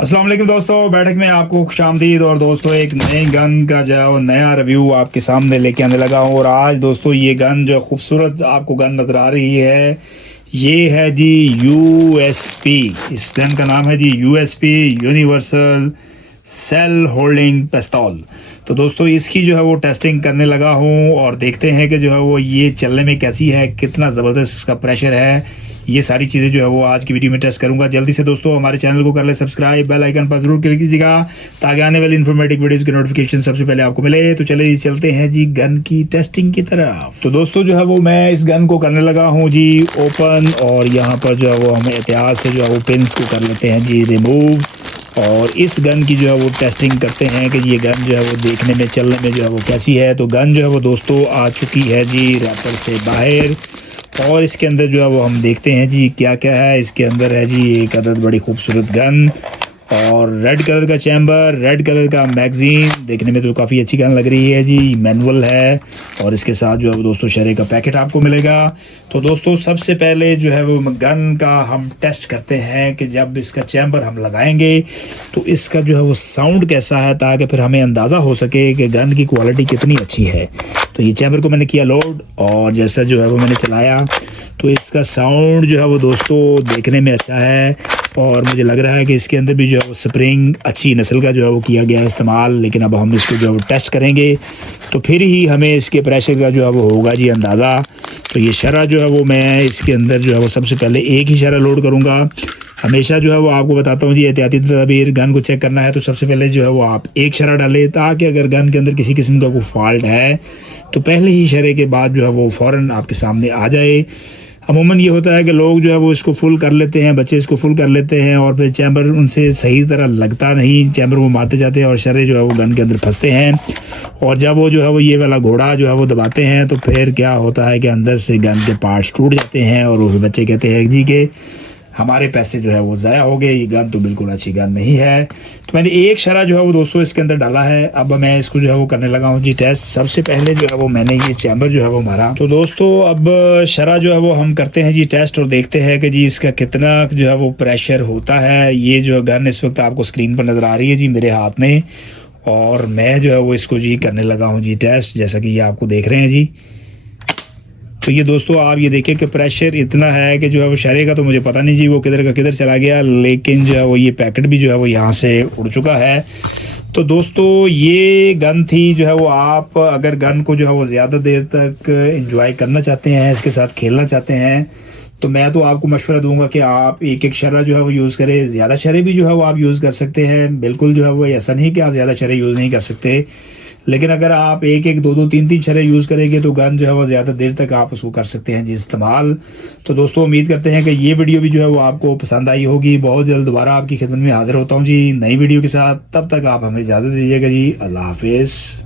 अस्सलाम वालेकुम दोस्तों, बैठक में आपको खुशामदीद। और दोस्तों एक नए गन का जो है वो नया रिव्यू आपके सामने लेके आने लगा हूँ। और आज दोस्तों ये गन जो खूबसूरत आपको गन नज़र आ रही है, ये है जी यूएसपी। इस गन का नाम है जी यूएसपी, यूनिवर्सल सेल होल्डिंग पिस्तौल। तो दोस्तों इसकी जो है वो टेस्टिंग करने लगा हूँ और देखते हैं कि जो है वो ये चलने में कैसी है, कितना ज़बरदस्त इसका प्रेशर है। ये सारी चीज़ें जो है वो आज की वीडियो में टेस्ट करूंगा। जल्दी से दोस्तों हमारे चैनल को कर ले सब्सक्राइब, बेल आइकन पर जरूर क्लिक कीजिएगा ताकि आने वाली इन्फॉर्मेटिव वीडियोस की नोटिफिकेशन सबसे पहले आपको मिले। तो चलिए चलते हैं जी गन की टेस्टिंग की तरफ। तो दोस्तों जो है वो मैं इस गन को करने लगा हूँ जी ओपन, और यहाँ पर जो है वो हम एहतियात से जो है वो पिन्स को कर लेते हैं जी रिमूव। और इस गन की जो है वो टेस्टिंग करते हैं कि ये गन जो है वो देखने में, चलने में जो है वो कैसी है। तो गन जो है वो दोस्तों आ चुकी है जी रैपर से बाहर, और इसके अंदर जो है वो हम देखते हैं जी क्या क्या है। इसके अंदर है जी एक अदद बड़ी खूबसूरत गन, और रेड कलर का चैम्बर, रेड कलर का मैगजीन। देखने में तो काफ़ी अच्छी गन लग रही है जी। मैनुअल है और इसके साथ जो है वो दोस्तों शरे का पैकेट आपको मिलेगा। तो दोस्तों सबसे पहले जो है वो गन का हम टेस्ट करते हैं कि जब इसका चैम्बर हम लगाएंगे तो इसका जो है वो साउंड कैसा है, ताकि फिर हमें अंदाज़ा हो सके कि गन की क्वालिटी कितनी अच्छी है। तो ये चैम्बर को मैंने किया लोड, और जैसा जो है वो मैंने चलाया तो इसका साउंड जो है वो दोस्तों देखने में अच्छा है। और मुझे लग रहा है कि इसके अंदर भी जो है वो स्प्रिंग अच्छी नस्ल का जो है वो किया गया है इस्तेमाल। लेकिन अब हम इसको जो है वो टेस्ट करेंगे तो फिर ही हमें इसके प्रेशर का जो है वो होगा जी अंदाज़ा। तो ये शरा जो है वो मैं इसके अंदर जो है वो सबसे पहले एक ही शरा लोड करूँगा। हमेशा जो है वो आपको बताता हूँ जी एहतियाती तदबीर, गन को चेक करना है तो सबसे पहले जो है वो आप एक शरा डालें, ताकि अगर गन के अंदर किसी किस्म का कोई फॉल्ट है तो पहले ही शरे के बाद जो है वो फ़ौरन आपके सामने आ जाए। अमूमन ये होता है कि लोग जो है वो इसको फुल कर लेते हैं, बच्चे इसको फुल कर लेते हैं और फिर चैम्बर उनसे सही तरह लगता नहीं, चैम्बर वो मारते जाते हैं और शरे जो है वो गन के अंदर फंसते हैं। और जब वो जो है वो ये वाला घोड़ा जो है वो दबाते हैं तो फिर क्या होता है कि अंदर से गन के पार्ट्स टूट जाते हैं, और वो बच्चे कहते हैं जी कि हमारे पैसे जो है वो ज़ाया हो गए, ये गन तो बिल्कुल अच्छी गन नहीं है। तो मैंने एक शरा जो है वो दोस्तों इसके अंदर डाला है। अब मैं इसको जो है वो करने लगा हूँ जी टेस्ट। सबसे पहले जो है वो मैंने ये चैम्बर जो है वो मारा। तो दोस्तों अब शरा जो है वो हम करते हैं जी टेस्ट, और देखते हैं कि जी इसका कितना जो है वो प्रेशर होता है। ये जो गन इस वक्त आपको स्क्रीन पर नज़र आ रही है जी मेरे हाथ में, और मैं जो है वो इसको जी करने लगा हूँ जी टेस्ट, जैसा कि ये आपको देख रहे हैं जी। तो ये दोस्तों आप ये देखें कि प्रेशर इतना है कि जो है वो शरे का तो मुझे पता नहीं जी वो किधर का किधर चला गया, लेकिन जो है वो ये पैकेट भी जो है वो यहाँ से उड़ चुका है। तो दोस्तों ये गन थी जो है वो, आप अगर गन को जो है वो ज़्यादा देर तक एंजॉय करना चाहते हैं, इसके साथ खेलना चाहते हैं, तो मैं तो आपको मशवरा दूंगा कि आप एक एक शरा जो है वो यूज़ करें। ज़्यादा शरे भी जो है वो आप यूज़ कर सकते हैं, बिल्कुल जो है वो ऐसा नहीं कि आप ज़्यादा शरे यूज़ नहीं कर सकते। लेकिन अगर आप एक एक दो दो तीन तीन शरे यूज़ करेंगे तो गन जो है वो ज़्यादा देर तक आप उसको कर सकते हैं जी इस्तेमाल। तो दोस्तों उम्मीद करते हैं कि ये वीडियो भी जो है वो आपको पसंद आई होगी। बहुत जल्द दोबारा आपकी खिदमत में हाजिर होता हूँ जी नई वीडियो के साथ। तब तक आप हमें इजाज़त दीजिएगा जी। अल्लाह हाफिज़।